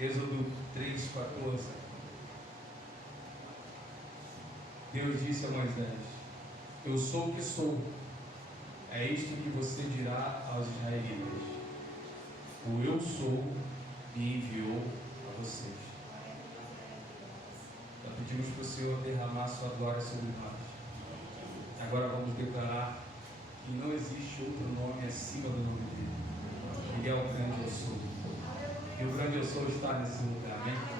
Êxodo 3,14. Deus disse a Moisés: eu sou o que sou. É isto que você dirá aos israelitas: o eu sou me enviou a vocês. Nós pedimos para o Senhor derramar sua glória sobre nós. Agora vamos declarar que não existe outro nome acima do nome dele. Ele é o grande eu sou. E o grande eu sou está nesse lugar. Amém?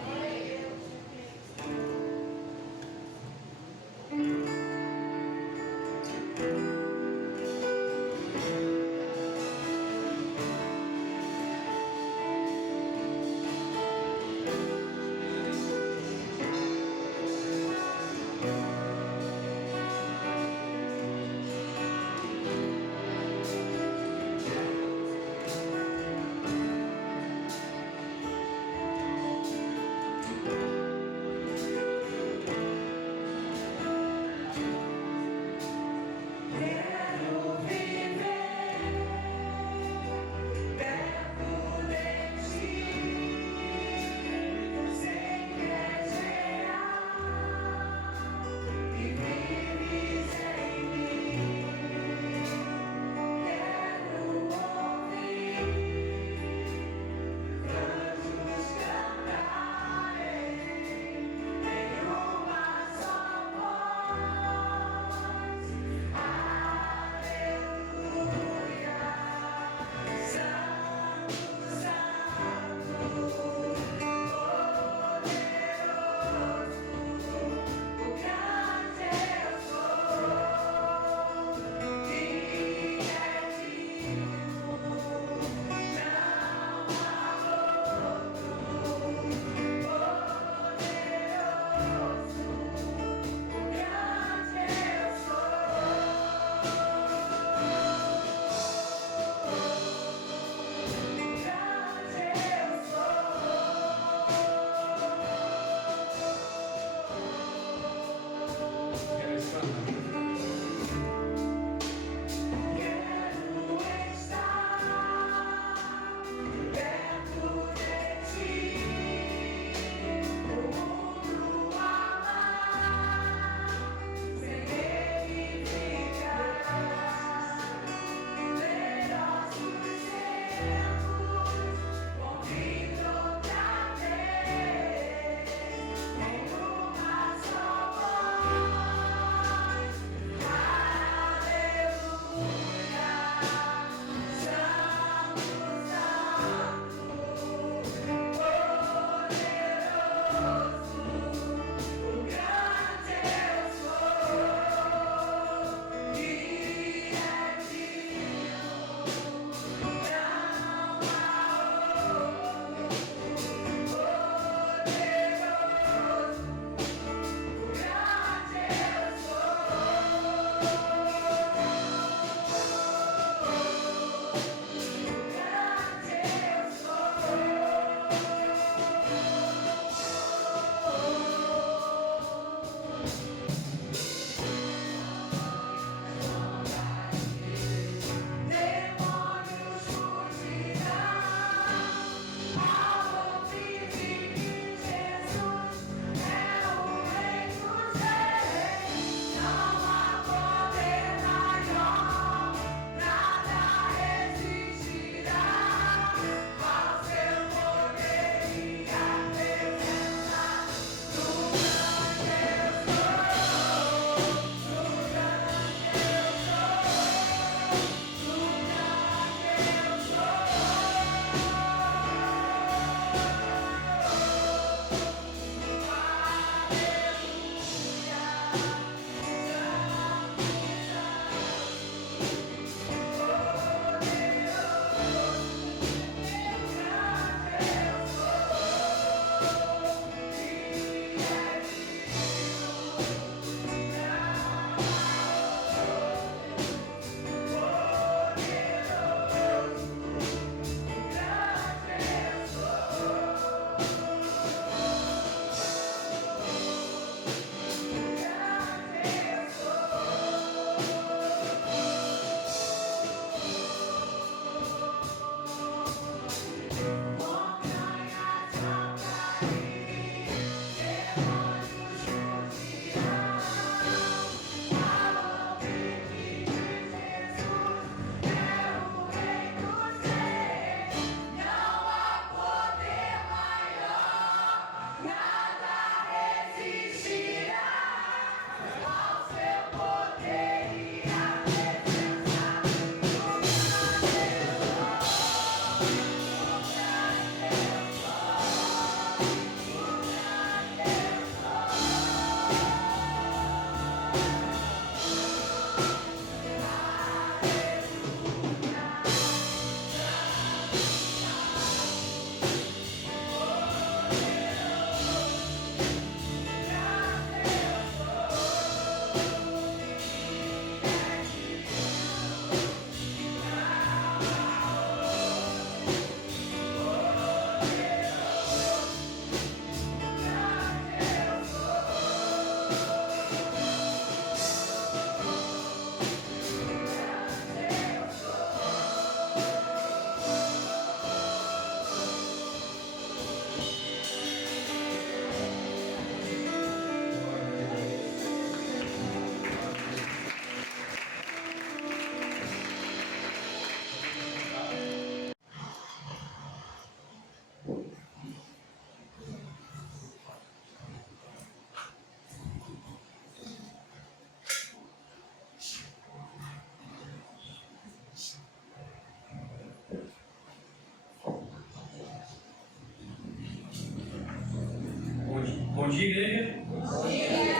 Bom dia, igreja. Bom dia.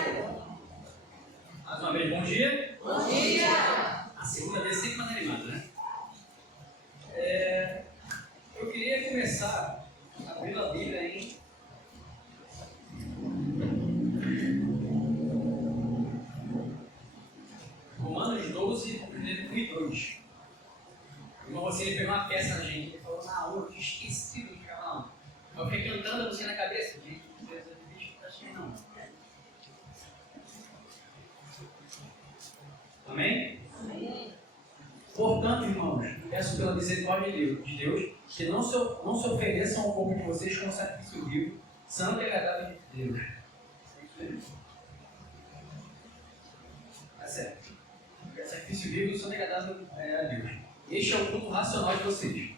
Mais uma vez, bom dia. Bom dia. A segunda vez sempre mais animada, né? Eu queria começar abrindo a Bíblia em Romanos 12, 1 e 2. O irmão Rossinho pegou uma peça na gente. Ele falou, eu tinha esquecido de ficar lá. Eu fiquei cantando a música na cabeça. Gente, acho que não. Amém? Amém. Portanto, irmãos, peço pela misericórdia de Deus que não se ofereçam ao corpo de vocês como sacrifício vivo, santo e agradável de Deus. Tá certo. Sacrifício vivo e santo e agradável a Deus. Este é o culto racional de vocês.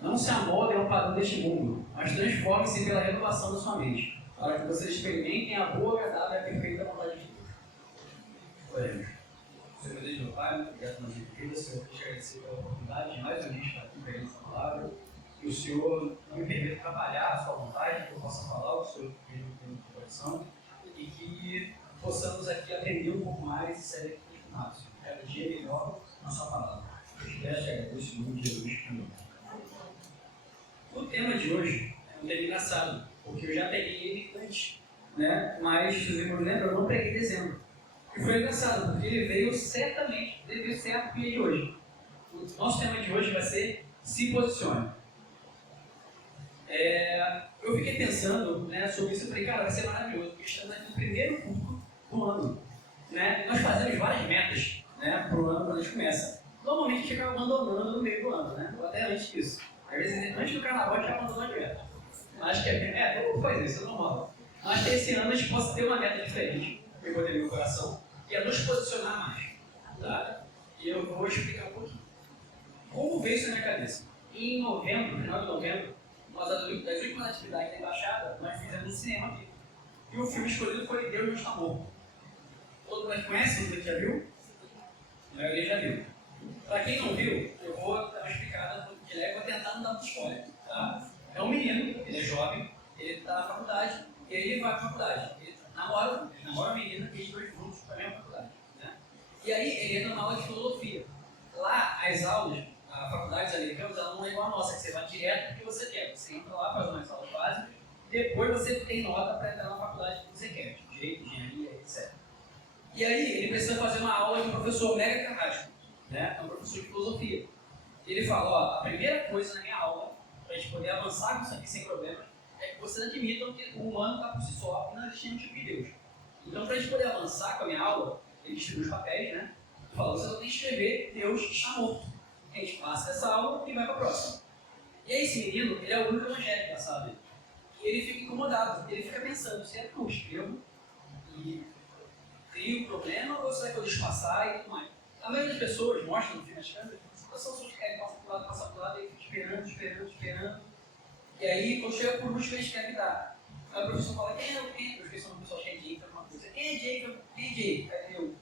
Não se amoldem ao padrão deste mundo, mas transformem-se pela renovação da sua mente, para que vocês experimentem a boa, agradável e a perfeita vontade de Deus. Oremos. Senhor Deus, meu Pai, muito obrigado pela minha vida. Senhor, eu te agradecer pela oportunidade de mais uma vez estar aqui pregando essa palavra. Que o Senhor não me permita trabalhar a sua vontade, que eu possa falar o Senhor que no meu coração e que possamos aqui aprender um pouco mais e sair aqui transformados. Cada dia melhor na sua palavra. Eu te peço e agradeço em nome de Jesus. Amém. O tema de hoje é um tema engraçado, porque eu já peguei ele antes, né? Mas, se os irmãos lembram, eu não peguei em dezembro. E foi engraçado, porque ele veio certamente, ele veio certo com o dia de hoje. O nosso tema de hoje vai ser Se Posicione. Eu fiquei pensando, né, sobre isso e falei, cara, vai ser maravilhoso, porque estamos aqui no primeiro culto do ano. Né? Nós fazemos várias metas, né, para o ano quando a gente começa. Normalmente a gente acaba abandonando no meio do ano, né? Ou até antes disso. Às vezes, antes do carnaval, a gente já abandonou a meta. Acho que todo mundo faz isso, é normal. Mas que esse ano a gente possa ter uma meta diferente, que eu botei no meu coração, que é nos posicionar mais. Tá? E eu vou explicar um pouquinho. Como veio isso na minha cabeça? Em novembro, no final de novembro, das últimas atividades da embaixada, nós fizemos um cinema aqui. E o filme escolhido foi Deus Não Está Morto. Todo mundo conhece? Todo mundo já viu? A maioria já viu. Para quem não viu, eu vou dar uma explicada de leve, vou tentar não dar muito spoiler. Tá? É um menino, ele é jovem, ele está na faculdade, e aí ele vai para a faculdade. Ele namora a menina, e eles dois juntos para a mesma faculdade. Né? E aí ele entra numa aula de filosofia. Lá, as aulas, a faculdade americanas, ela não é igual a nossa, que você vai direto porque você quer. Você entra lá, faz umas aulas básicas, depois você tem nota para entrar na faculdade que você quer, direito, engenharia, etc. E aí ele precisa fazer uma aula de um professor mega carrasco, né? É um professor de filosofia. E ele fala, a primeira coisa na minha aula, para a gente poder avançar com isso aqui sem problemas, é que vocês admitam que o humano está por si só e não existe nenhum tipo de Deus. Então, para a gente poder avançar com a minha aula, ele distribui os papéis, né? E fala, você só tem que escrever Deus está morto. A gente passa essa aula e vai para a próxima. E aí esse menino, ele é o único evangélico da sala dele. E ele fica incomodado, ele fica pensando, será que eu escrevo e crio um problema ou será que eu deixo passar e tudo mais? A maioria das pessoas mostram no filme as câmeras, as pessoas que querem passar por lado, e fica esperando. E aí, quando chega por último, eles querem dar. Aí o professor fala, quem? Eu esqueci o nome do pessoal, quem é Jacob, alguma coisa. Quem é Jacob? Aí eu.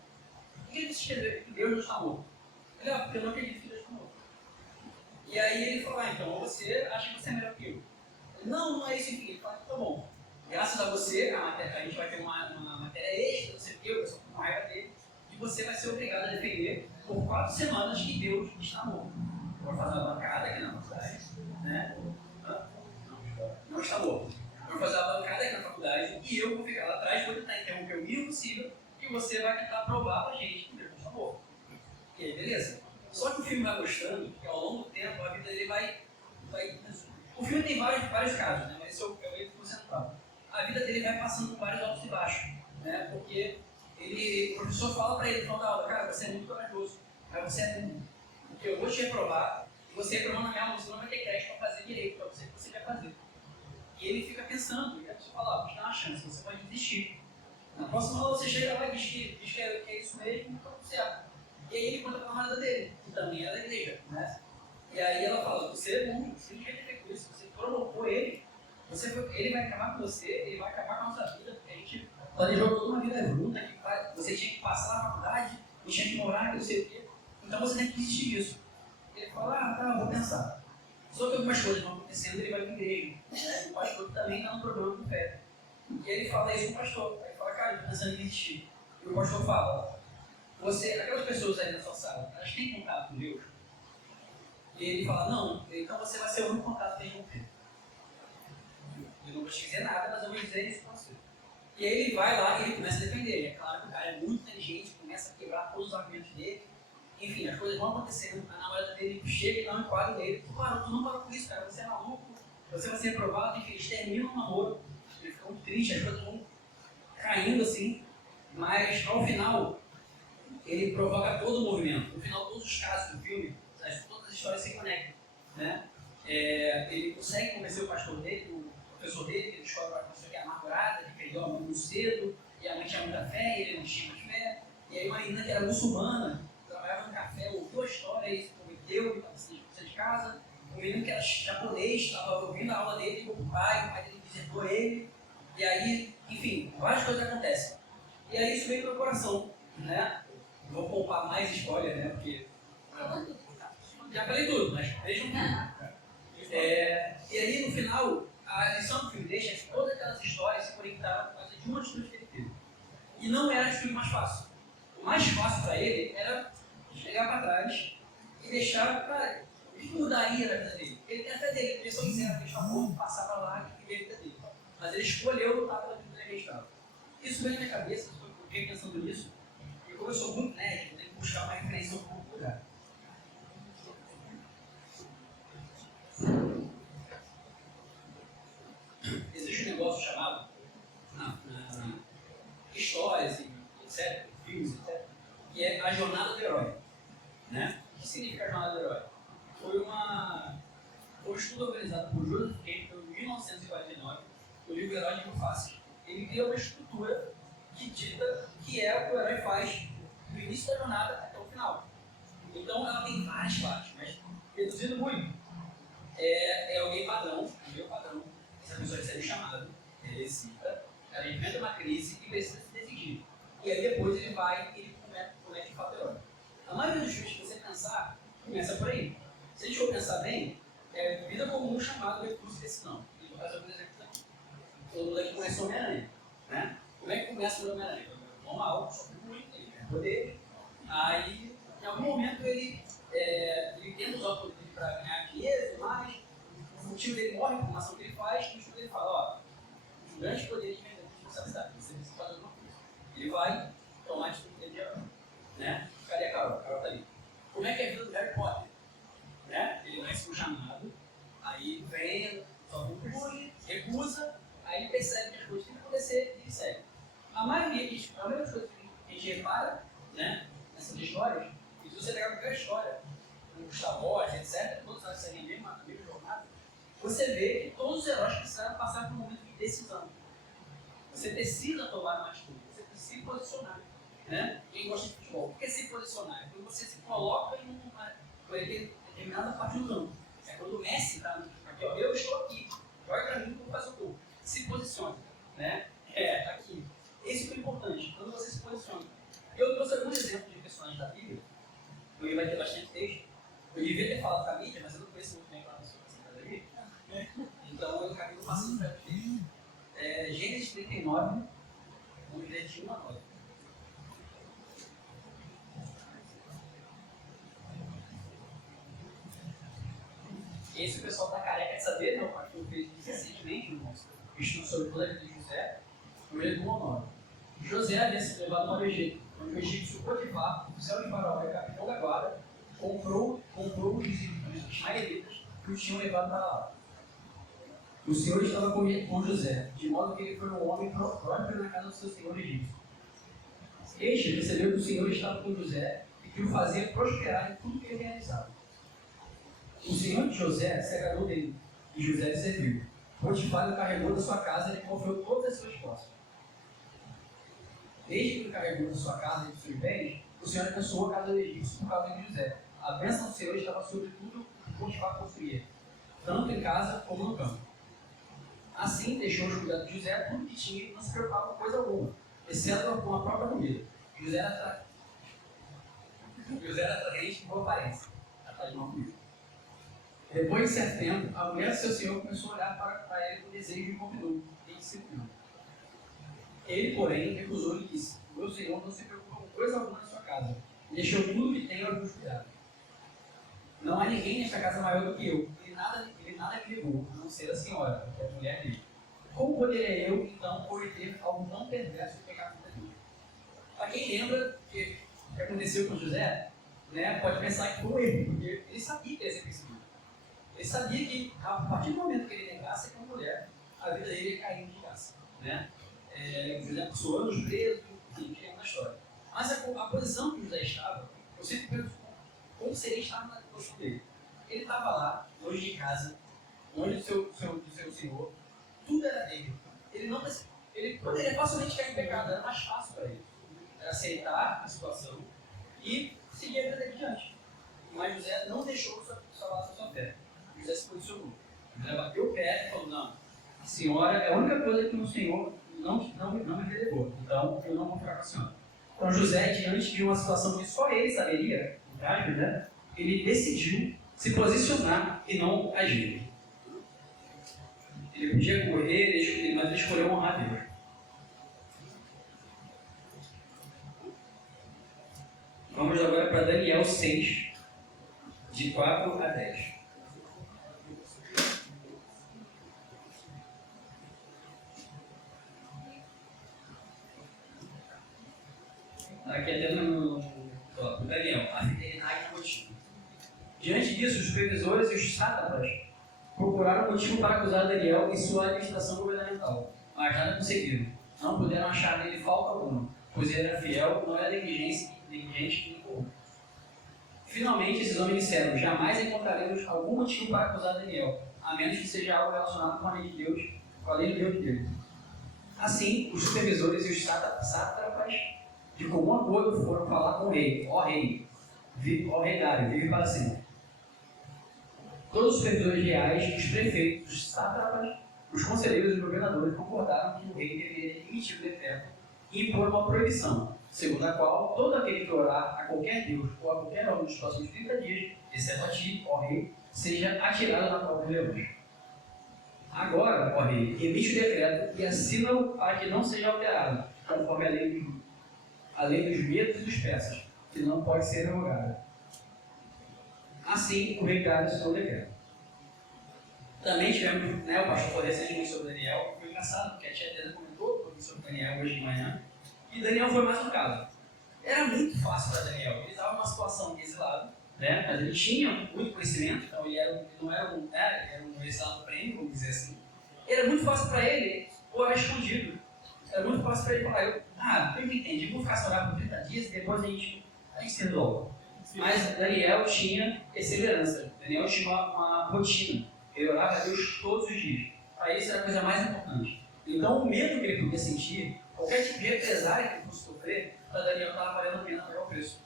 Por que ele escreveu que Deus não está morto? Ele, porque eu não acredito que Deus está morto. E aí ele fala, então você acha que você é melhor que eu? Ele, não é isso, enfim. Ele fala, tá bom. Graças a você, a gente vai ter uma matéria extra, não sei o que, eu pessoal com raiva dele, e você vai ser obrigado a defender por 4 semanas que Deus está morto. Vou fazer uma bancada aqui na faculdade, né? Não está morto. Vou fazer uma bancada aqui na faculdade e eu vou ficar lá atrás, vou tentar interromper o mínimo possível e você vai tentar provar pra gente que Deus não está morto. E aí, beleza? Só que o filme vai mostrando que ao longo do tempo a vida dele vai... O filme tem vários casos, né? Mas esse é o meio central. A vida dele vai passando por vários altos e baixos, né? Porque o professor fala para ele, no final da aula, cara, você é muito corajoso, mas você é muito. Porque eu vou te reprovar, e você reprovando na minha aula, você não vai ter crédito para fazer direito, para você que você quer fazer. E ele fica pensando, e a pessoa fala, vou te dar uma chance, você pode desistir. Na próxima aula você chega lá e diz que é isso mesmo, então tá tudo certo. E aí ele conta para a namorada dele, que também é da igreja, né? E aí ela fala, você é bom, você não quer ter feito isso, você provocou ele, ele vai acabar com você, ele vai acabar com a nossa vida, porque a gente planejou toda uma vida junta, que você tinha que passar na faculdade, e tinha que morar, não sei o quê, então você tem que desistir disso. Ele fala, tá, vou pensar. Só que algumas coisas vão acontecendo, ele vai para a igreja, né? O pastor também está no problema com fé. E ele fala isso com o pastor. Aí ele fala, cara, eu tô pensando em desistir. E o pastor fala, aquelas pessoas aí na sua sala, elas têm contato com Deus? E ele fala, não, então você vai ser o único contato que tem com Deus. Eu não vou te dizer nada, mas eu vou dizer isso pra você. E aí ele vai lá e ele começa a defender. E é claro que o cara é muito inteligente, começa a quebrar todos os argumentos dele. Enfim, as coisas vão acontecendo. A namorada dele chega e dá um enquadro nele. Tu não parou com isso, cara, você é maluco, você vai ser reprovado. Enfim, eles terminam o namoro. Ele fica muito triste, as coisas vão caindo assim. Mas ao final, ele provoca todo o movimento. No final, todos os casos do filme, todas as histórias se conectam. Né? Ele consegue convencer o pastor dele, o professor dele, que ele descobre uma pessoa que é amargurada, que perdeu a mãe muito cedo, e a mãe tinha muita fé, e ele não tinha muita fé. E aí uma menina que era muçulmana, trabalhava no café, ouviu a história e se converteu, estava se expulsando de casa. Um menino que era japonês, estava ouvindo a aula dele, ligou para o pai dele desertou ele. E aí, enfim, várias coisas acontecem. E aí isso veio para o coração, né? Não vou poupar mais spoiler, né? Porque já falei tudo, mas vejam tudo. E aí, no final, a lição do filme deixa que todas aquelas histórias se conectaram por causa de uma atitude que ele teve. E não era a atitude mais fácil. O mais fácil para ele era chegar para trás e deixar, cara, o que mudaria na vida dele? Ele tem a fé dele, ele só quiser deixar o povo passar para lá e viver a vida dele. Mas ele escolheu lutar pela vida dele estava. Isso veio na minha cabeça, eu fiquei pensando nisso, e como eu sou muito nerd, eu tenho que buscar uma referência em algum lugar. Existe um negócio chamado histórias, etc., filmes, etc., que é a jornada do herói. Né? O que significa a jornada do herói? Foi um estudo organizado por Joseph Campbell em 1949, o livro Herói de Mil Faces. Ele cria uma estrutura que dita que é o que o herói faz do início da jornada até o final. Então ela tem várias partes, mas reduzindo muito. É alguém padrão, o meu padrão. Essa pessoa recebe chamado, ele cita, ela inventa uma crise e precisa se decidir. E aí depois ele vai e ele comete o fato herói. A maioria dos filmes que você pensar, começa por aí. Se a gente for pensar bem, vida comum chamado recurso e decisão. E vou fazer alguns exemplos aqui. Todo mundo aqui conhece o Homem-Aranha. Né? Como é que começa o Homem-Aranha? Normal, só que muito, ele quer poder. Aí, em algum momento, ele tenta usar o poder para ganhar dinheiro e tudo mais. O tio dele morre por uma ação que ele faz, e o tio dele fala, ó, os grandes poderes vêm da responsabilidade, você precisa fazer alguma coisa. Ele vai tomar atitude dele de herói. Né? Cadê a Carol? A Carol tá ali. Como é que é a vida do Harry Potter? Né? Ele vai ser um chamado, aí vem, só recusa, aí ele percebe que as coisas têm que acontecer e ele segue. A maioria das coisas que a gente repara, né, nessas histórias, e se você pegar qualquer história, como Star Wars, etc., todos elas seguem a mesma jornada, você vê que todos os heróis precisaram passar por um momento de decisão. Você precisa tomar uma atitude, você precisa se posicionar. Né? Quem gosta de futebol, o que é se posicionar? É quando você se coloca em uma determinada parte do campo. É quando o Messi está aqui, ó, eu estou aqui, joga para mim que eu faço o gol. Se posiciona. Né? Aqui. Esse é o importante, quando você se posiciona. Eu trouxe alguns exemplos de personagens da Bíblia, porque vai ter bastante texto. Eu devia ter falado com a mídia, mas eu não conheço muito bem a pessoa da Bíblia. Então eu acabei não passando para vocês. Gênesis 39, vamos ler de 1 a 9. Esse o pessoal está careca de saber, né? O pastor fez recentemente um estudo sobre o plano de José, no meio do 1 a 9. José havia sido levado para o Egito, onde o egípcio Potifar, o céu de Faraó e capitão da guarda, comprou os ismaelitas que os tinham levado para lá. O Senhor estava com José, de modo que ele foi um homem próspero na casa do seu senhor egípcio. Este percebeu que o Senhor estava com José e que o fazia prosperar em tudo que ele realizava. O senhor de José se agradou dele, e José lhe serviu. Potifar o carregou da sua casa e lhe confiou todas as suas posses. Desde que o carregou da sua casa e de seus bens, o Senhor abençoou a casa do egípcio por causa de José. A bênção do Senhor estava sobre tudo que Potifar possuía, tanto em casa como no campo. Assim, deixou os cuidados de José tudo que tinha e não se preocupava com coisa alguma, exceto com a própria comida. José era atraente e boa aparência. Atrás de uma comida. Depois de certo tempo, a mulher do seu senhor começou a olhar para ele com desejo e convidou. E disse: Ele, porém, recusou e disse: meu senhor não se preocupa com coisa alguma na sua casa. Deixou tudo que tem aos meus cuidados. Não há ninguém nesta casa maior do que eu. Ele nada me ligou, a não ser a senhora, que é a mulher dele. Como poderia eu, então, cometer algo tão perverso e pecar contra Deus? Para quem lembra que aconteceu com José, né, pode pensar que foi um erro, porque ele sabia que ia ser perseguido. Ele sabia que, a partir do momento que ele negasse aquela mulher, a vida dele ia cair de graça. Né? José passou anos preso, enfim, que é uma história. Mas a posição que José estava, eu sempre penso como seria estar na posição dele. Ele estava lá, longe de casa, longe do seu senhor, tudo era dele. Ele poderia facilmente cair em pecado, era mais fácil para ele. Era aceitar a situação e seguir a vida dele adiante. Mas José não deixou salvar a sua fé. José se posicionou. José bateu o pé e falou: não, a senhora é a única coisa que o Senhor não me relegou. Então eu não vou ficar com a senhora. Então José, diante de uma situação que só ele saberia, né, ele decidiu se posicionar e não agir. Ele podia correr, mas ele escolheu honrar Deus. Vamos agora para Daniel 6, de 4 a 10. Aqui até no Daniel, a fidelidade no motivo. Diante disso, os supervisores e os sátrapas procuraram motivo para acusar Daniel em sua administração governamental, mas nada conseguiram. Não puderam achar nele falta alguma, pois ele era fiel, não era negligente nem corrupto. Finalmente, esses homens disseram: jamais encontraremos algum motivo para acusar Daniel, a menos que seja algo relacionado com a lei de Deus, com a lei de Deus dele. Assim, os supervisores e os sátrapas, de comum acordo, foram falar com o rei: ó rei Dário, vive para sempre. Todos os supervisores reais, os prefeitos, os sátrapas, os conselheiros e os governadores concordaram que o rei deveria emitir o decreto e impor uma proibição, segundo a qual todo aquele que orar a qualquer Deus ou a qualquer homem nos próximos 30 dias, exceto a ti, ó rei, seja atirado na cova de leões. Agora, ó rei, emite o decreto e assina-o para que não seja alterado, conforme a lei dos medos e dos persas, que não pode ser revogada. Assim, o rei Dário assinou o decreto. Também tivemos, o pastor falou recentemente sobre Daniel. Foi engraçado, porque a tia Teresa comentou sobre Daniel hoje de manhã. E Daniel foi mais um caso. Era muito fácil para Daniel. Ele estava numa situação de exilado, né? Mas ele tinha muito conhecimento, então ele era um exilado prêmio, vamos dizer assim. Era muito fácil para ele orar escondido. Era muito fácil para ele falar: eu entendi, vou ficar sem orar por 30 dias e depois a gente se resolve. Mas Daniel tinha perseverança. Daniel tinha uma rotina. Ele orava a Deus todos os dias. Para isso era a coisa mais importante. Então o medo que ele podia sentir, qualquer tipo de represália que ele fosse sofrer, para Daniel estava valendo a pena pagar o preço.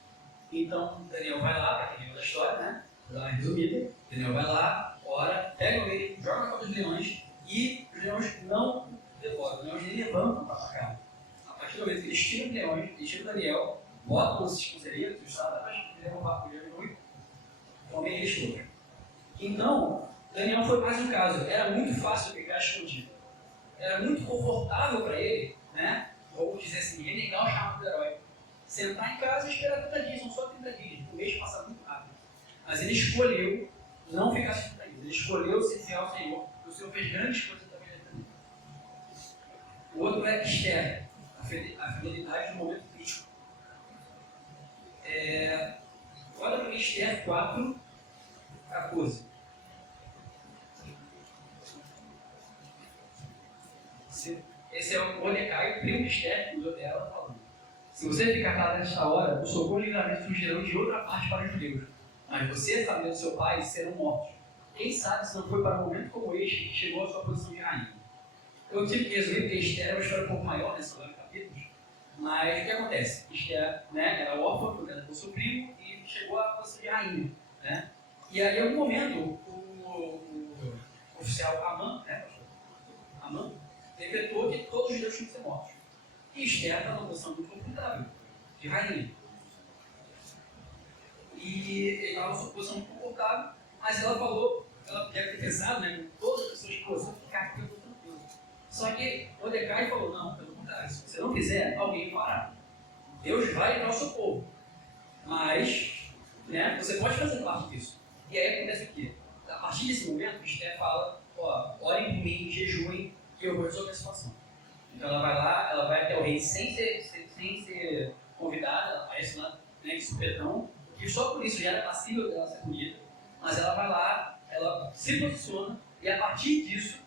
Então Daniel vai lá, para quem lembra da história, né? Dá uma resumida. Daniel vai lá, ora, pega ele, joga na cova dos leões e os leões não devoram. Os leões nem levantam para atacar. A partir do momento que eles tiram os leões, eles tiram Daniel, botam os conselheiros, os sátrapas, e levam para o leão e comem eles todos. Então, Daniel foi mais um caso. Era muito fácil ficar escondido. Era muito confortável para ele, né? Ou dizer assim, renegar o chamado do herói. Sentar em casa e esperar 30 dias, são só 30 dias. O mês passa muito rápido. Mas ele escolheu não ficar 30 dias. Ele escolheu ser fiel ao Senhor. O Senhor fez grandes coisas também na vida dele. O outro é Esther, a fidelidade no momento crítico. Olha para Esther 4, 14. Esse é o Mordecai, o primo de Esther, que usou dela, falando: se você ficar calado nesta hora, o socorro e o livramento surgirão de outra parte para os judeus, mas você e a família do seu pai serão mortos. Quem sabe se não foi para um momento como este que chegou à sua posição de rainha. Eu tive que resumir, porque Esther é uma história um pouco maior, né, são 9 capítulos, mas o que acontece? Esther, né, era órfã, foi criada pelo seu primo e chegou à posição de rainha. Né? E aí, em algum momento, o oficial Amã, decretou que todos os judeus tinham que ser mortos. E Esther estava numa posição muito confortável, de rainha. E ele estava numa posição muito confortável, mas ela falou, ela deve ter pensado, com todas as pessoas que foram ficar aqui, eu estou tranquilo. Só que Mordecai falou: não, pelo contrário, se você não fizer, alguém fará. Deus vai entrar ao seu povo. Mas, né, você pode fazer parte disso. E aí acontece o quê? A partir desse momento, Esther fala, ó, orem por mim, jejuem, que eu vou resolver a situação. Então ela vai lá, ela vai até o rei sem ser convidada, ela aparece lá, né, de supetão, que só por isso já era passível dela ser punida. Mas ela vai lá, ela se posiciona, e a partir disso,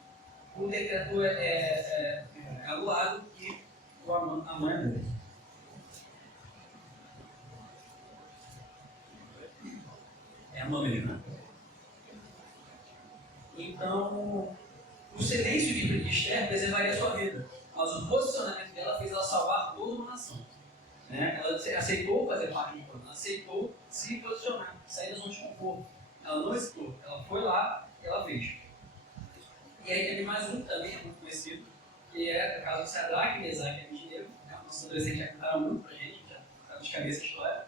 o decreto é anulado e a mãe morre. É a mãe mesmo, né? Então, o silêncio de Esther preservaria a sua vida, mas o posicionamento dela fez ela salvar toda uma nação. Né? Ela aceitou fazer parte do plano, aceitou se posicionar, sair da zona de conforto. Ela não hesitou, ela foi lá e ela fez. E aí teve mais um também, muito conhecido, que é o caso de Sadraque, Mesaque e Abednego. Nossos adolescentes já contaram muito pra gente, já está de cabeça a história.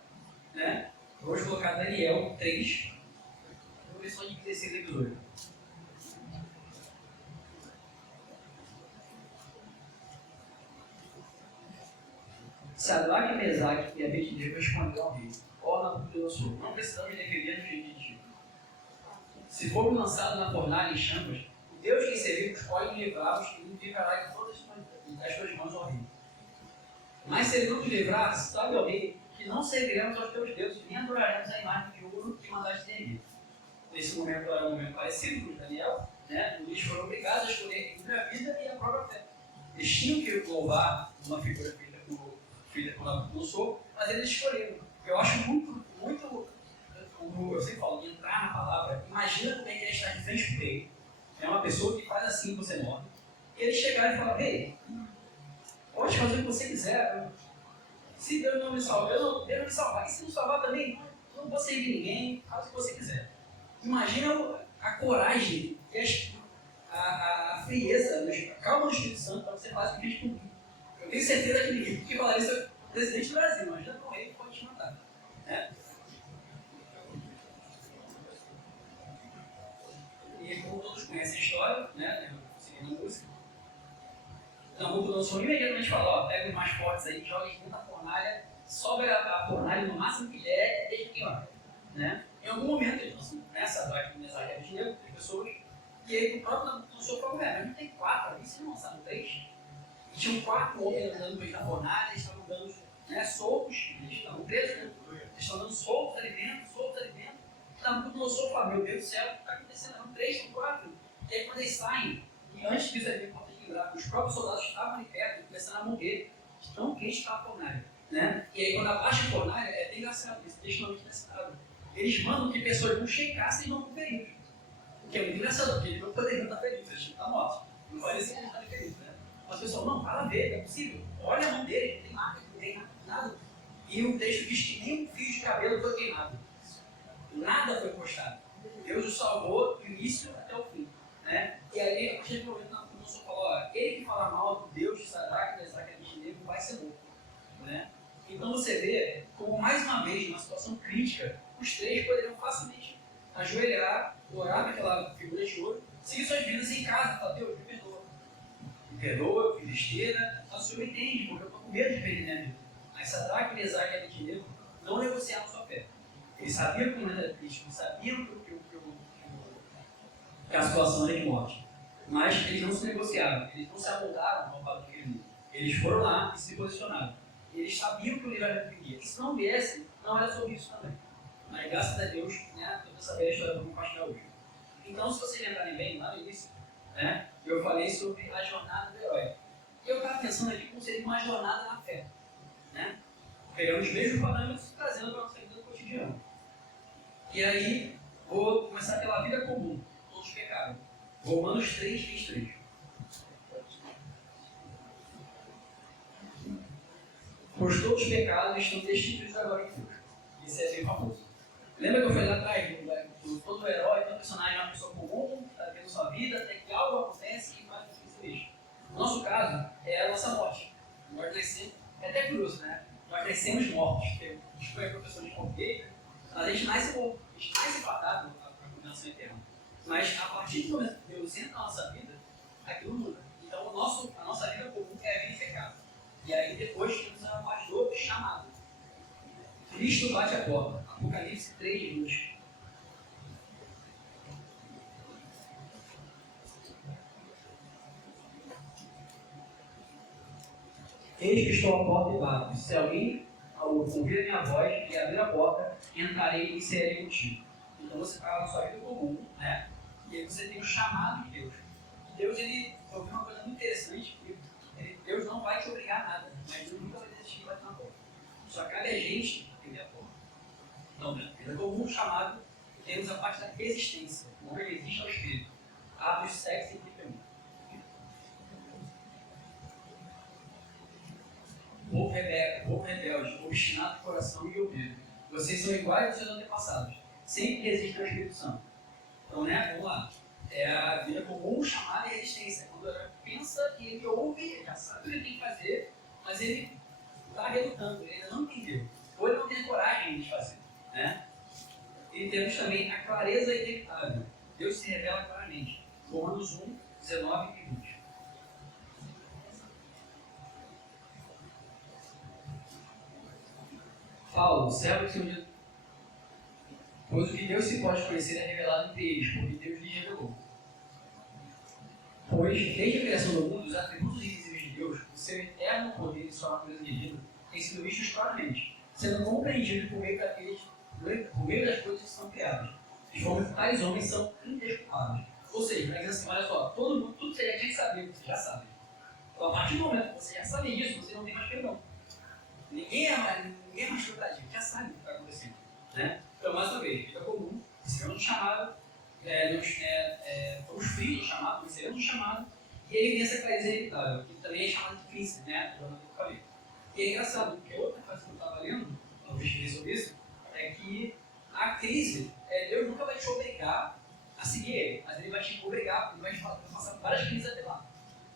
Né? Vamos colocar Daniel 3, versão de 16 e 18. Sadraque, Mesaque e Abednego responderam ao rei: ó Nabucodonosor, não precisamos defender no jeito de ti. Se formos lançados na fornalha em chamas, o Deus que servimos pode nos livrar-nos e nos livrará de todas as tuas mãos, ó rei. Mas se ele não nos livrar, sabe, ó rei, que não serviremos aos teus deuses, nem adoraremos a imagem de ouro que mandaste erguer. Nesse momento era um momento parecido com Daniel, né? Eles foram obrigados a escolher entre a vida e a própria fé. Eles tinham que louvar uma figura feita por Nabucodonosor, mas eles escolheram. Eu acho muito, como eu sempre falo, entrar na palavra. Imagina como é que ele está de frente para ele. É uma pessoa que faz assim, você morre. E eles chegaram e falaram: ei, pode fazer o que você quiser. Se Deus não me salvar, Deus não me salvar. E se não salvar também, eu não vou servir ninguém, faz o que você quiser. Imagina a coragem e a frieza, a calma do Espírito Santo para você fazer o que a gente não. Eu tenho certeza que ninguém que falaria isso é o presidente do Brasil, imagina com ele que pode te matar. Né? E como todos conhecem a história, né? Seguindo a música, Nabucodonosor imediatamente fala: ó, pega os mais fortes aí, joga eles dentro da fornalha, sobe a fornalha no máximo que der e deixa queimar. Né? Em algum momento eles lançam nessa Sadraque, Mesaque e Abednego, 3 pessoas, e aí o próprio Nabucodonosor falou: mas não tem 4 ali, se não lançaram 3? E tinham 4 homens andando por na fornalha, eles estavam dando, né, soltos, eles estavam presos, né? Eles estão dando soltos ali dentro. Nabucodonosor fala: meu Deus do céu, o que está acontecendo? Não, 3, são 4. E aí quando eles saem, e antes disso é bem importante lembrar, os próprios soldados estavam ali perto e começaram a morrer, tão quente estava a fornalha. Né? E aí quando abaixa a fornalha, é bem engraçado, eles deixam a nesse estado. Eles mandam que pessoas não checar se eles não estão feridos. O que é muito engraçado, porque eles não poderiam estar feridos, eles estão mortos. Não parecia que eles estavam feridos, né? Mas o pessoal: não, para ver, não é possível. Olha a mão dele, não tem marca, não tem nada. E o texto diz que nem um fio de cabelo foi queimado. Nada foi postado. Deus o salvou do início até o fim. Né? E aí, a partir do momento que Nabucodonosor falou: ó, ele que fala mal do Deus de Sadraque, Mesaque e Abednego vai ser morto. Né? Então você vê como, mais uma vez, numa situação crítica, os 3 poderiam facilmente ajoelhar, orar naquela figura de ouro, seguir suas vidas em casa, falar: Deus, me perdoa. Me perdoa, eu fiz besteira, mas o Senhor entende, porque eu estou com medo de perder minha vida. Mas Sadraque, Mesaque e Abednego não negociaram sua fé. Eles sabiam que o momento era crítico, sabiam que a situação era de morte. Mas eles não se negociaram, eles não se amoldaram ao fato de livro. Eles foram lá e se posicionaram. E eles sabiam que o livramento viria. E se não viesse, não era sobre isso também. Mas graças a Deus, né, eu saber a história para compartilhar hoje. Então, se vocês lembrarem bem, lá no início, né, eu falei sobre a jornada do herói. E eu estava pensando aqui como seria uma jornada na fé. Né? Pegando os mesmos parâmetros e trazendo para a nossa vida cotidiana. E aí, vou começar pela vida comum. Todos pecaram. Romanos 3, 23. Pois todos os pecados estão destituídos da glória de Deus. Isso é bem famoso. Lembra que eu falei lá atrás, todo herói, todo personagem é uma pessoa comum, está vivendo sua vida, até que algo acontece e faz com que isso seja. No nosso caso, é a nossa morte. Nós nascemos, é até curioso, né? Nós nascemos mortos, porque foi a professora de português, a gente nasce morto, a gente nasce empatado para a condenação eterna. Mas a partir do momento que Deus entra na nossa vida, aquilo muda. Então a nossa vida comum é a vida em pecado. E aí depois temos a parte do chamado. Cristo bate a porta. Apocalipse 3:2. Eis que estou à porta e bato. Se alguém ouvir a minha voz e abrir a porta, entrarei e serei contigo. Então você está na sua vida comum, né? E aí você tem o chamado de Deus. Deus, ele ouviu uma coisa muito interessante, que Deus não vai te obrigar a nada, mas Deus nunca vai desistir de bater na porta. Só cabe a gente atender a porta. Então, na vida comum, chamado, temos a parte da resistência. O homem resiste ao espírito. Atos 7:51. Povo rebelde, obstinado de coração e ouvido. Vocês são iguais aos seus antepassados. Sempre resistem ao Espírito Santo. Então, né, vamos lá. É a vida comum chamada de resistência. Quando ele pensa que ele ouve, ele já sabe o que ele tem que fazer, mas ele está relutando, ele ainda não entendeu. Ou ele não tem coragem de fazer. Né? E temos também a clareza inevitável. Deus se revela claramente. Romanos 1:19 e 20. Paulo, servo do Senhor Jesus. Pois o que Deus se pode conhecer é revelado entre eles, porque Deus lhes revelou. Pois, desde a criação do mundo, os atributos invisíveis de Deus, o seu eterno poder e sua natureza divina, têm sido vistos claramente, sendo compreendidos por meio das coisas que são criadas, de forma que tais homens são indesculpáveis. Ou seja, para dizer assim, olha só, todo mundo, tudo que você já tinha que saber, você já sabe. Então, a partir do momento que você já sabe disso, você não tem mais perdão. Ninguém é mais frustradinho, já sabe o que está acontecendo. Né? Então, mais uma vez, vida comum, recebemos um chamado, fomos filhos do chamado, recebemos um chamado, e aí vem essa clareza inevitável, que também é chamada de crise, né? Do cabelo. E é engraçado, porque outra coisa que eu estava lendo, uma pesquisa sobre isso, é que a crise, Deus nunca vai te obrigar a seguir ele, mas ele vai te obrigar, ele vai te passar várias crises até lá.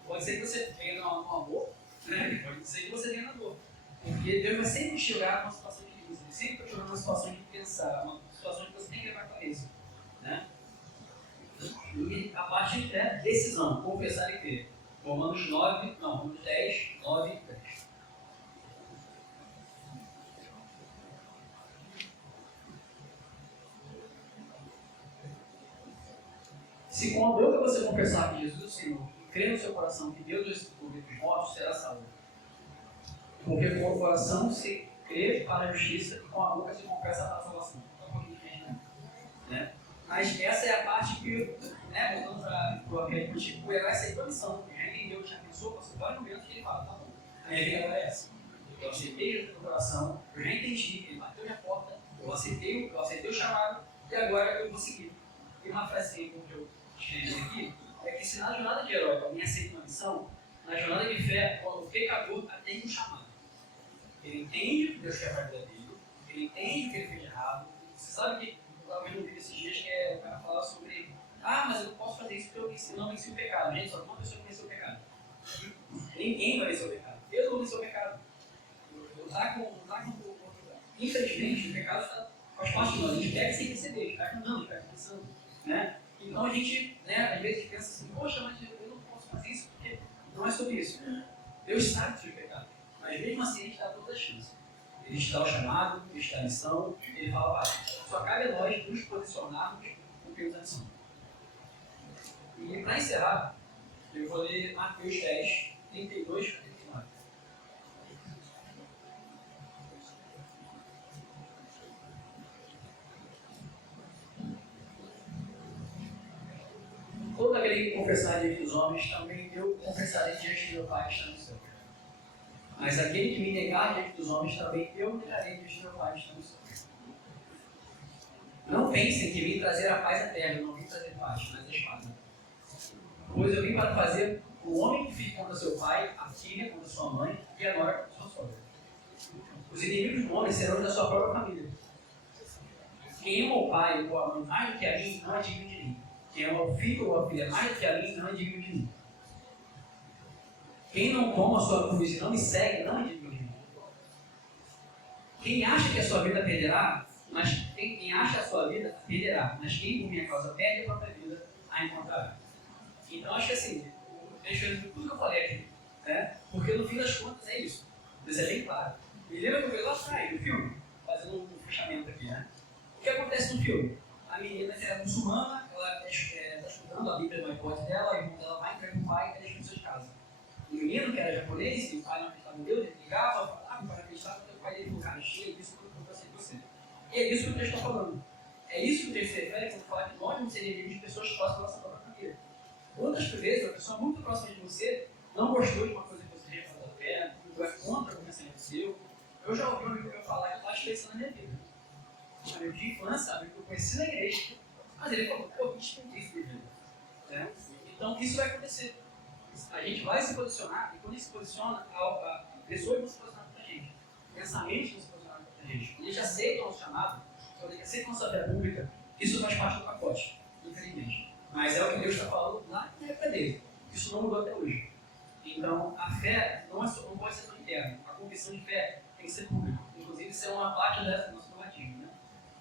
Pode ser que você venha no amor, né? Pode ser que você venha na dor. Porque Deus vai sempre te jogar numa situação de crise, ele sempre vai te jogar numa situação de pensar, uma situação que você tem que levar clareza. Né? E a parte da decisão, confessar e crer. Romanos 10, 9 e 10. Se com a boca você confessar que Jesus é o Senhor e crer no seu coração que Deus ressuscitou dos mortos, será salvo. Porque com o coração se crê para a justiça e com a boca se confessa para a salvação. Então, um pouquinho diferente, né? Mas essa é a parte que, né, voltando para o arquétipo, o herói aceitou a missão. Já entendeu, já pensou, passou vários momentos que ele fala, tá bom, a minha vida é essa. Eu aceitei o coração, eu já entendi, ele bateu minha porta, eu aceitei o chamado e agora eu vou seguir. E uma frase que eu escrevi aqui é que se na jornada de herói alguém aceita uma missão, na jornada de fé, quando o pecador atende um chamado. Ele entende o que Deus quer para a vida dele, ele entende o que ele fez de errado. Você sabe que eu estava vendo um vídeo esses dias que o cara falava sobre mas eu não posso fazer isso porque eu não venci o pecado. Gente, só uma pessoa que venceu o pecado. Ninguém vai vencer o pecado. Eu não venci o pecado. Infelizmente, o pecado faz parte de nós. A gente pega sem perceber, a gente vai andando, a gente vai pensando. Né? Então a gente, né, às vezes pensa assim, poxa, mas eu não posso fazer isso porque não é sobre isso. Deus sabe dos seus pecados. Mas mesmo assim, a gente dá todas as chances. Ele te dá o chamado, ele te dá a missão, ele fala, só cabe a nós nos posicionarmos com Deus a missão. E para encerrar, eu vou ler Mateus 10, 32 e 39. Todo aquele que confessar diante dos homens, também eu confessarei diante do meu Pai que está no céu. Mas aquele que me negar diante dos homens, também eu negarei diante do meu Pai que está no céu. Não pensem que vim trazer a paz à terra, eu não vim trazer paz, mas a espada. Pois eu vim para fazer o homem que fique contra seu pai, a filha contra sua mãe e a nora contra sua sogra. Os inimigos do homem serão da sua própria família. Quem ama o pai ou a mãe mais do que a mim, não é digno de mim. Quem ama o filho ou a filha mais do que a mim, não é digno de mim. Quem não toma a sua cruz e não me segue, não é digno de mim. Quem acha que a sua vida perderá, quem acha a sua vida perderá, mas quem por minha causa perde a própria vida, a encontrará. Então acho que assim, deixando tudo que eu falei aqui, né? Porque no fim das contas é isso. Isso é bem claro. E lembra que eu vi lá atrás, no filme? Fazendo um fechamento aqui, né? O que acontece no filme? A menina que é muçulmana, ela está estudando a Bíblia no iPod dela, o irmão dela vai entrar com o pai e está deixando suas casas. O menino, que era japonês, e o pai não acreditava em Deus, ele ligava, falava, o pai não acreditava, o pai dele falou, cara, chega disso que eu passei com você. E é isso que o texto está falando. É isso que o texto se refere quando fala que nós não seríamos de pessoas próximas da nossa própria família. Outras vezes, a pessoa muito próxima de você não gostou de uma coisa que você já falou da fé, não é contra o pensamento seu. Eu já ouvi um amigo meu falar que eu acho isso na minha vida. Um amigo de infância, amigo que eu conheci na igreja, mas ele falou, pô, que desperdício de vida. Né? Então, isso vai acontecer. A gente vai se posicionar, e quando ele se posiciona, a pessoa vai se posicionar contra a gente. Pensamentos vão se posicionar contra a gente. Quando a gente aceita o nosso chamado, quando a gente aceita a nossa fé pública, isso faz parte do pacote, infelizmente. Mas é o que Deus está falando lá na época dele. Isso não mudou até hoje. Então, a fé não pode ser só interna. A confissão de fé tem que ser pública. Inclusive, isso é uma parte dessa nossa normativa. Né?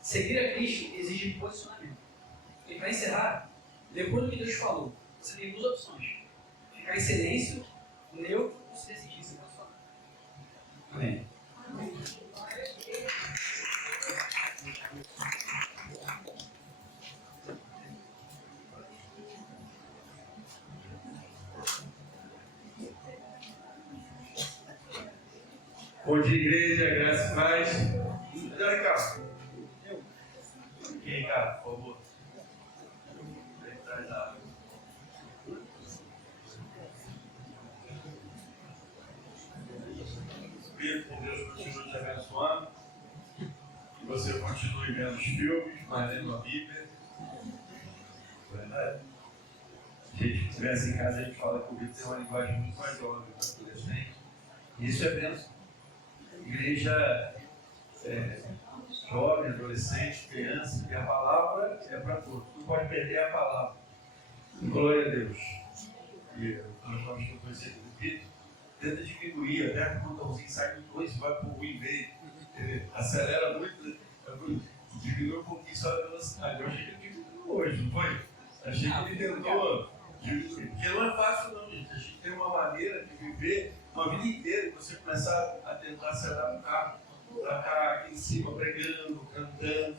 Seguir a Cristo exige posicionamento. E para encerrar, depois do que Deus falou, você tem duas opções. Ficar em silêncio, neutro, ou se decidir se posicionar. Amém. Bom dia, igreja, graças a Deus. Dá cá. Quem, cara, por favor. Espírito de Deus continue te abençoando. Que você continue vendo os filmes, mas lendo a Bíblia. Verdade? Se a gente estivesse em casa, a gente fala que o Bíblia tem uma linguagem muito mais jovem para adolescente. Isso é bênção. Igreja jovem, adolescente, criança, e a palavra é para todos. Tu pode perder a palavra. Glória a Deus. E nós vamos ter conhecer do Espírito. Tenta diminuir, até o botãozinho sai do 2 e vai para o 1,5. Acelera muito, diminui um pouquinho só a velocidade. Eu achei que ele diminuiu hoje, não foi? Achei que ele tentou diminuir. Porque não é fácil, não, gente. A gente tem uma maneira de viver uma vida inteira, você começar a tentar se adaptar para estar aqui em cima pregando, cantando,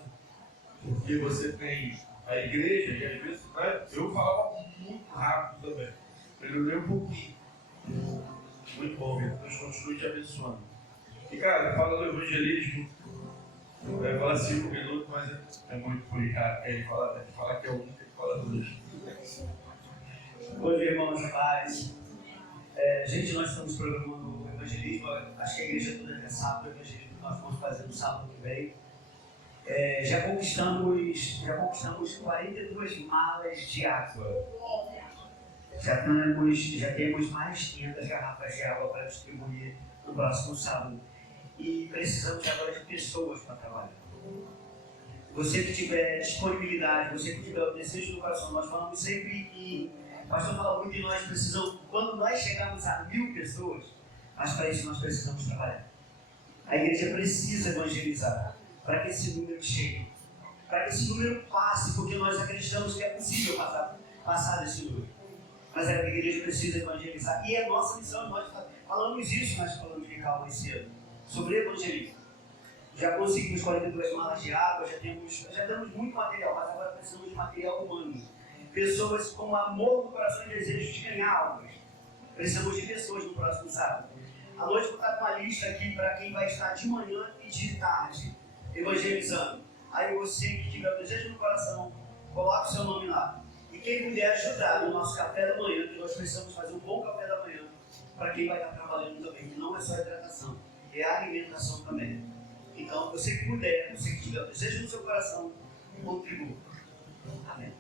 porque você tem a igreja e às vezes, né, eu falava muito rápido também, melhorei um pouquinho. Muito bom, Deus continue te abençoando. E cara, fala do evangelismo, vai falar 5 minutos, mas é muito complicado. Ele fala que é um, tem que falar 2. Bom dia, irmãos, paz. Gente, nós estamos programando o evangelismo, acho que a igreja toda já sabe o evangelismo que nós vamos fazer no sábado que vem. Já conquistamos 42 malas de água. Já temos mais de 500 garrafas de água para distribuir no próximo sábado. E precisamos agora de pessoas para trabalhar. Você que tiver disponibilidade, você que tiver o desejo do coração, nós falamos sempre que o pastor fala muito que nós precisamos, quando nós chegarmos a 1000 pessoas, mas para isso nós precisamos trabalhar. A igreja precisa evangelizar para que esse número chegue, para que esse número passe, porque nós acreditamos que é possível passar desse número. Mas a igreja precisa evangelizar e é nossa missão. Nós falamos isso, nós falamos de calma mais cedo, sobre evangelismo. Já conseguimos 42 malas de água, já temos muito material, mas agora precisamos de material humano. Pessoas com amor no coração e desejo de ganhar almas. Precisamos de pessoas no próximo sábado. À noite vou estar com uma lista aqui para quem vai estar de manhã e de tarde evangelizando. Aí você que tiver o desejo no coração, coloque o seu nome lá. E quem puder ajudar no nosso café da manhã, que nós precisamos fazer um bom café da manhã para quem vai estar trabalhando também, que não é só a hidratação, é a alimentação também. Então, você que puder, você que tiver o desejo no seu coração, contribua. Amém.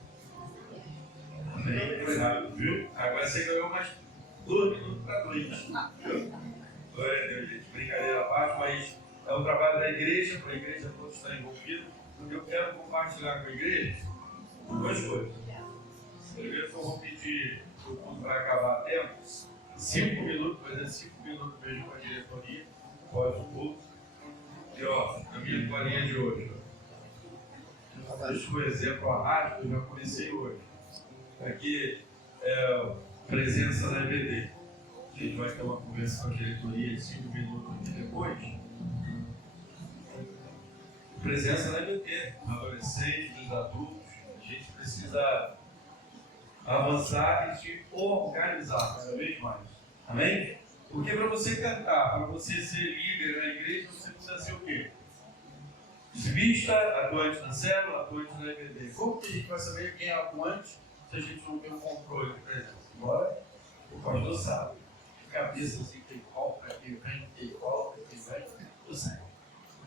Amém. Foi rápido, viu? Agora você ganhou mais 2 minutos para 2. Glória a Deus, gente. Brincadeira à parte, mas é um trabalho da igreja, para a igreja toda estar envolvida. Eu quero compartilhar com a igreja 2 coisas. Primeiro, eu vou pedir para o culto para acabar a tempo, 5 minutos, fazendo 5 minutos mesmo com a diretoria, pode o culto. E ó, a minha colinha de hoje. Deixa eu exemplo a rádio, eu já comecei hoje. Aqui é presença da EBD. a gente vai ter uma conversa com a diretoria de 5 minutos aqui depois. Presença na EBT, adolescentes, adultos, a gente precisa avançar e se organizar cada vez mais. Amém? Porque para você cantar, para você ser líder na igreja, você precisa ser o quê? Vista, atuante na célula, atuante na EBD. Como que a gente vai saber quem é atuante se a gente não tem um controle de presença? Agora, o pastor sabe. Cabeça assim, quem coloca, quem vem, quem coloca, quem vai, eu sei.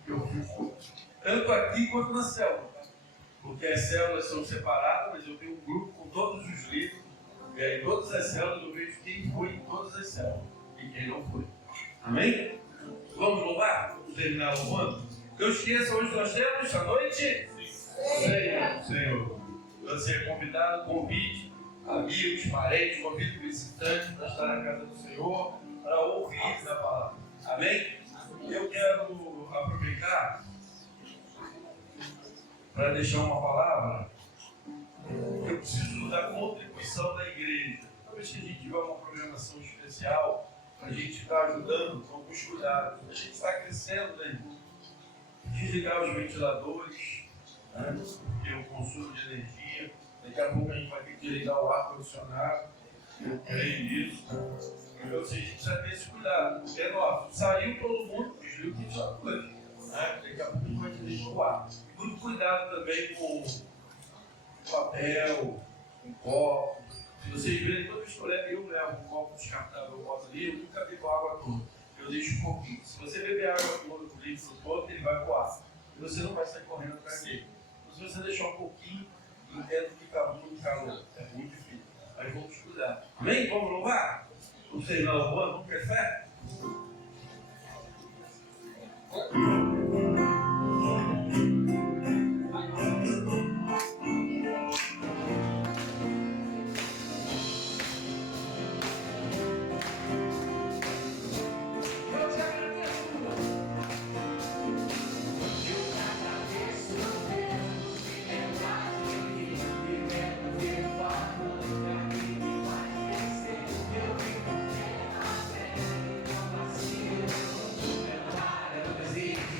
Eu fico tanto aqui quanto na célula. Tá? Porque as células são separadas, mas eu tenho um grupo com todos os líderes. E aí, todas as células, eu vejo quem foi em todas as células e quem não foi. Amém? Vamos louvar? Vamos terminar louvando? Não esqueça, hoje nós temos à noite Senhor. Você é convidado, convide amigos, parentes, convide visitantes para estar na casa do Senhor, para ouvir da palavra. Amém? Eu quero aproveitar para deixar uma palavra. Eu preciso da contribuição da igreja. Talvez que a gente tiver uma programação especial para a gente estar ajudando com alguns cuidados. A gente está crescendo ainda. Desligar os ventiladores, né? Porque o consumo de energia. Daqui a pouco a gente vai ter que desligar o ar-condicionado. Eu creio nisso. Ou seja, a gente precisa ter esse cuidado. Porque é nosso. Saiu todo mundo, desliga o ventilador. Né? Daqui a pouco a gente vai desligar o ar. E muito cuidado também com papel, com copo. Se vocês verem, toda vez que eu levo um copo descartável, eu boto ali, eu nunca bebo água toda. Eu deixo um pouquinho. Se você beber água toda, o litro todo, ele vai voar. E você não vai sair correndo para quê? Então, se você deixar um pouquinho, entendo que fica muito calor. É muito difícil. Mas vamos cuidar. Amém? Vamos louvar? Vamos terminar louvando? Vamos ter fé? See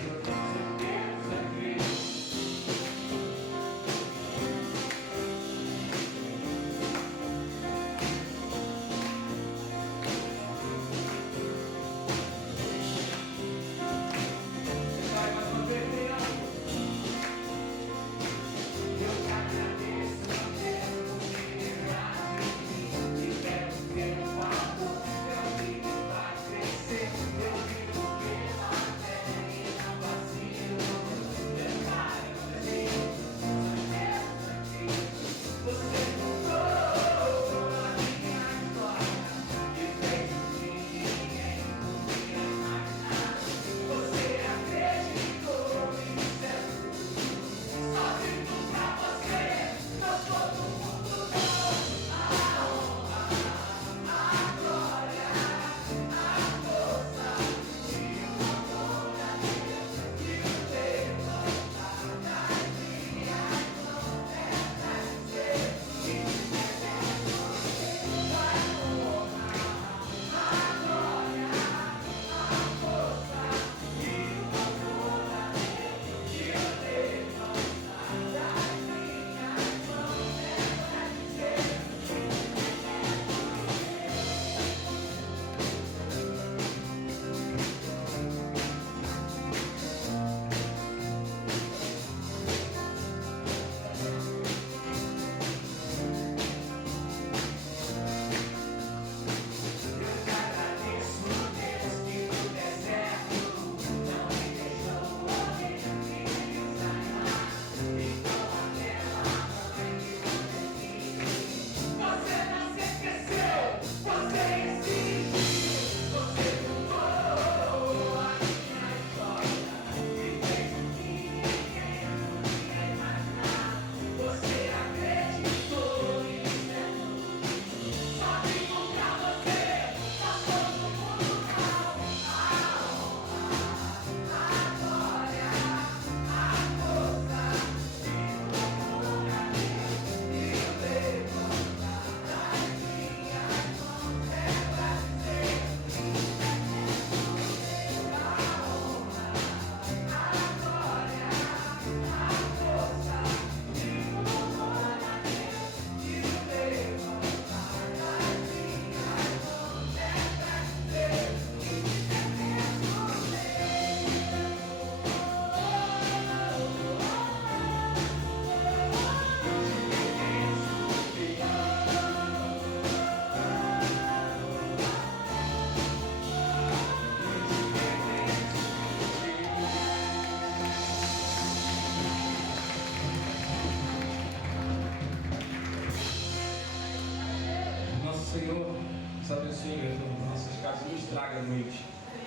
Deus abençoe o retorno das nossas casas. Nos traga a noite,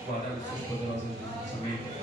guardado em suas poderosas mãos. Amém.